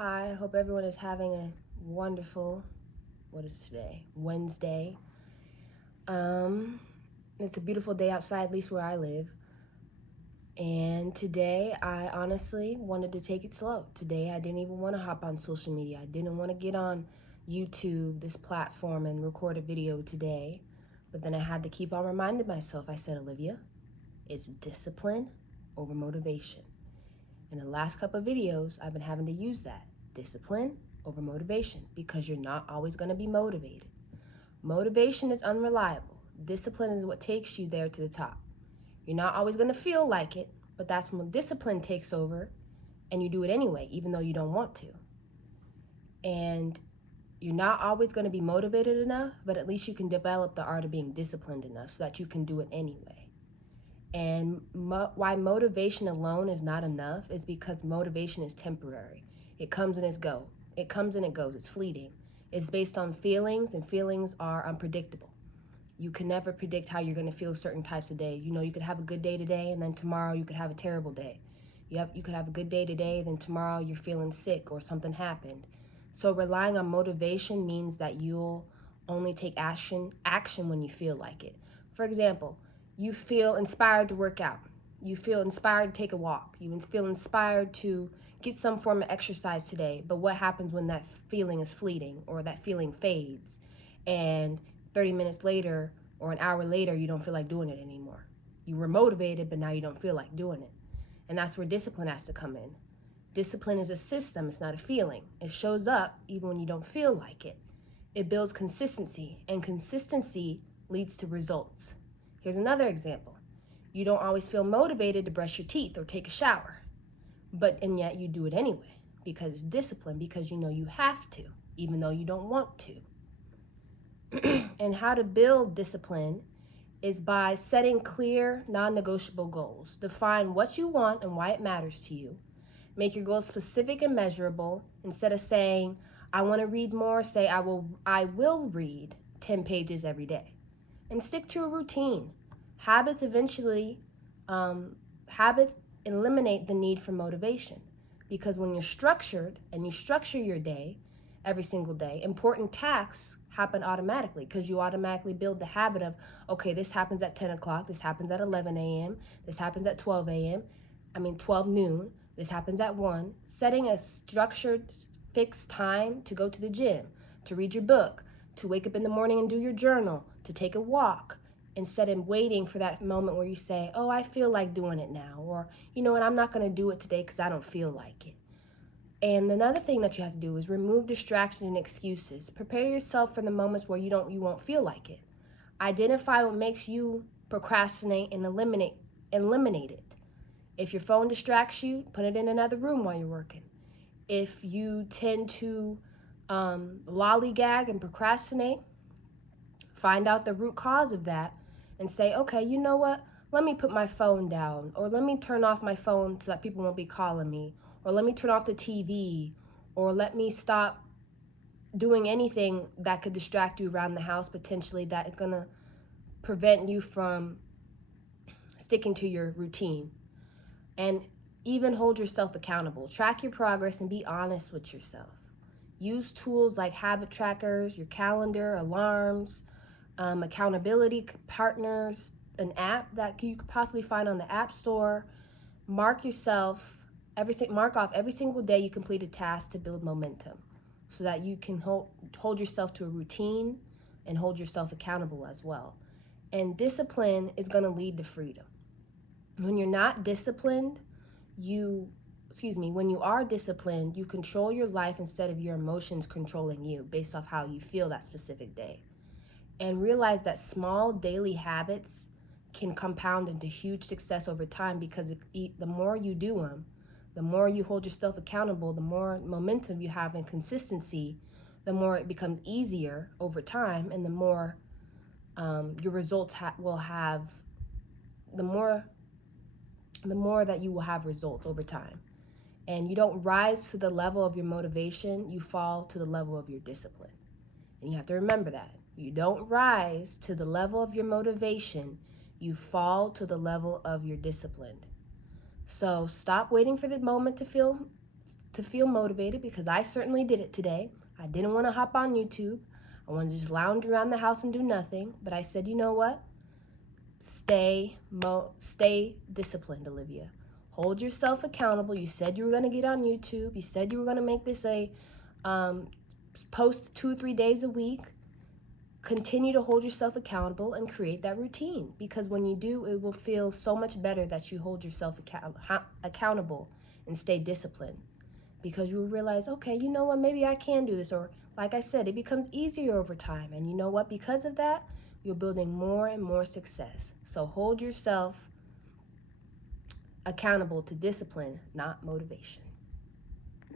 Hi, I hope everyone is having a wonderful, what is today? Wednesday. Um, it's a beautiful day outside, at least where I live. And today I honestly wanted to take it slow. Today I didn't even want to hop on social media. I didn't want to get on YouTube, this platform, and record a video today. But then I had to keep on reminding myself. I said, Olivia, it's discipline over motivation. In the last couple of videos, I've been having to use that. Discipline over motivation, because you're not always going to be motivated. Motivation is unreliable. Discipline is what takes you there to the top. You're not always going to feel like it, but that's when discipline takes over and you do it anyway, even though you don't want to. And you're not always going to be motivated enough, but at least you can develop the art of being disciplined enough so that you can do it anyway. And why motivation alone is not enough is because motivation is temporary. It comes and it goes. It comes and it goes. It's fleeting. It's based on feelings, and feelings are unpredictable. You can never predict how you're going to feel certain types of days. You know, you could have a good day today, and then tomorrow you could have a terrible day. You could have a good day today, then tomorrow you're feeling sick or something happened. So relying on motivation means that you'll only take action when you feel like it. For example, you feel inspired to work out. You feel inspired to take a walk. You feel inspired to get some form of exercise today. But what happens when that feeling is fleeting or that feeling fades and 30 minutes later or an hour later you don't feel like doing it anymore? You were motivated, but now you don't feel like doing it. And that's where discipline has to come in. Discipline is a system, it's not a feeling. It shows up even when you don't feel like it. It builds consistency, and consistency leads to results. Here's another example. You don't always feel motivated to brush your teeth or take a shower, and yet you do it anyway because it's discipline, because you know you have to, even though you don't want to. And how to build discipline is by setting clear, non-negotiable goals. Define what you want and why it matters to you. Make your goals specific and measurable. Instead of saying, I want to read more, say I will read 10 pages every day. And stick to a routine. Habits eliminate the need for motivation, because when you're structured and you structure your day every single day, important tasks happen automatically because you automatically build the habit of, okay, this happens at 10 o'clock, this happens at 11 a.m., this happens at 12 noon, this happens at 1. Setting a structured, fixed time to go to the gym, to read your book, to wake up in the morning and do your journal, to take a walk, instead of waiting for that moment where you say, oh, I feel like doing it now, or, you know what, I'm not going to do it today because I don't feel like it. And another thing that you have to do is remove distraction and excuses. Prepare yourself for the moments where you won't feel like it. Identify what makes you procrastinate and eliminate it. If your phone distracts you, put it in another room while you're working. If you tend to lollygag and procrastinate, find out the root cause of that and say, okay, you know what? Let me put my phone down, or let me turn off my phone so that people won't be calling me, or let me turn off the TV, or let me stop doing anything that could distract you around the house potentially that is going to prevent you from sticking to your routine. And even hold yourself accountable. Track your progress and be honest with yourself. Use tools like habit trackers, your calendar, alarms, accountability partners, an app that you could possibly find on the App Store. Mark off every single day you complete a task to build momentum, so that you can hold yourself to a routine and hold yourself accountable as well. And discipline is going to lead to freedom. When you're not disciplined, when you are disciplined, you control your life instead of your emotions controlling you based off how you feel that specific day. And realize that small daily habits can compound into huge success over time, because the more you do them, the more you hold yourself accountable, the more momentum you have and consistency, the more it becomes easier over time, and the more your results will have, the more that you will have results over time. And you don't rise to the level of your motivation, you fall to the level of your discipline. And you have to remember that. You don't rise to the level of your motivation, you fall to the level of your discipline. So stop waiting for the moment to feel to feel motivated, because I certainly did it today. I didn't want to hop on YouTube. I wanted to just lounge around the house and do nothing. But I said, you know what? Stay disciplined, Olivia. Hold yourself accountable. You said you were going to get on YouTube. You said you were going to make this a post 2 or 3 days a week. Continue to hold yourself accountable and create that routine, because when you do, it will feel so much better that you hold yourself accountable and stay disciplined, because you will realize, okay, you know what, maybe I can do this. Or like I said, it becomes easier over time, and you know what, because of that, you're building more and more success. So hold yourself accountable to discipline, not motivation.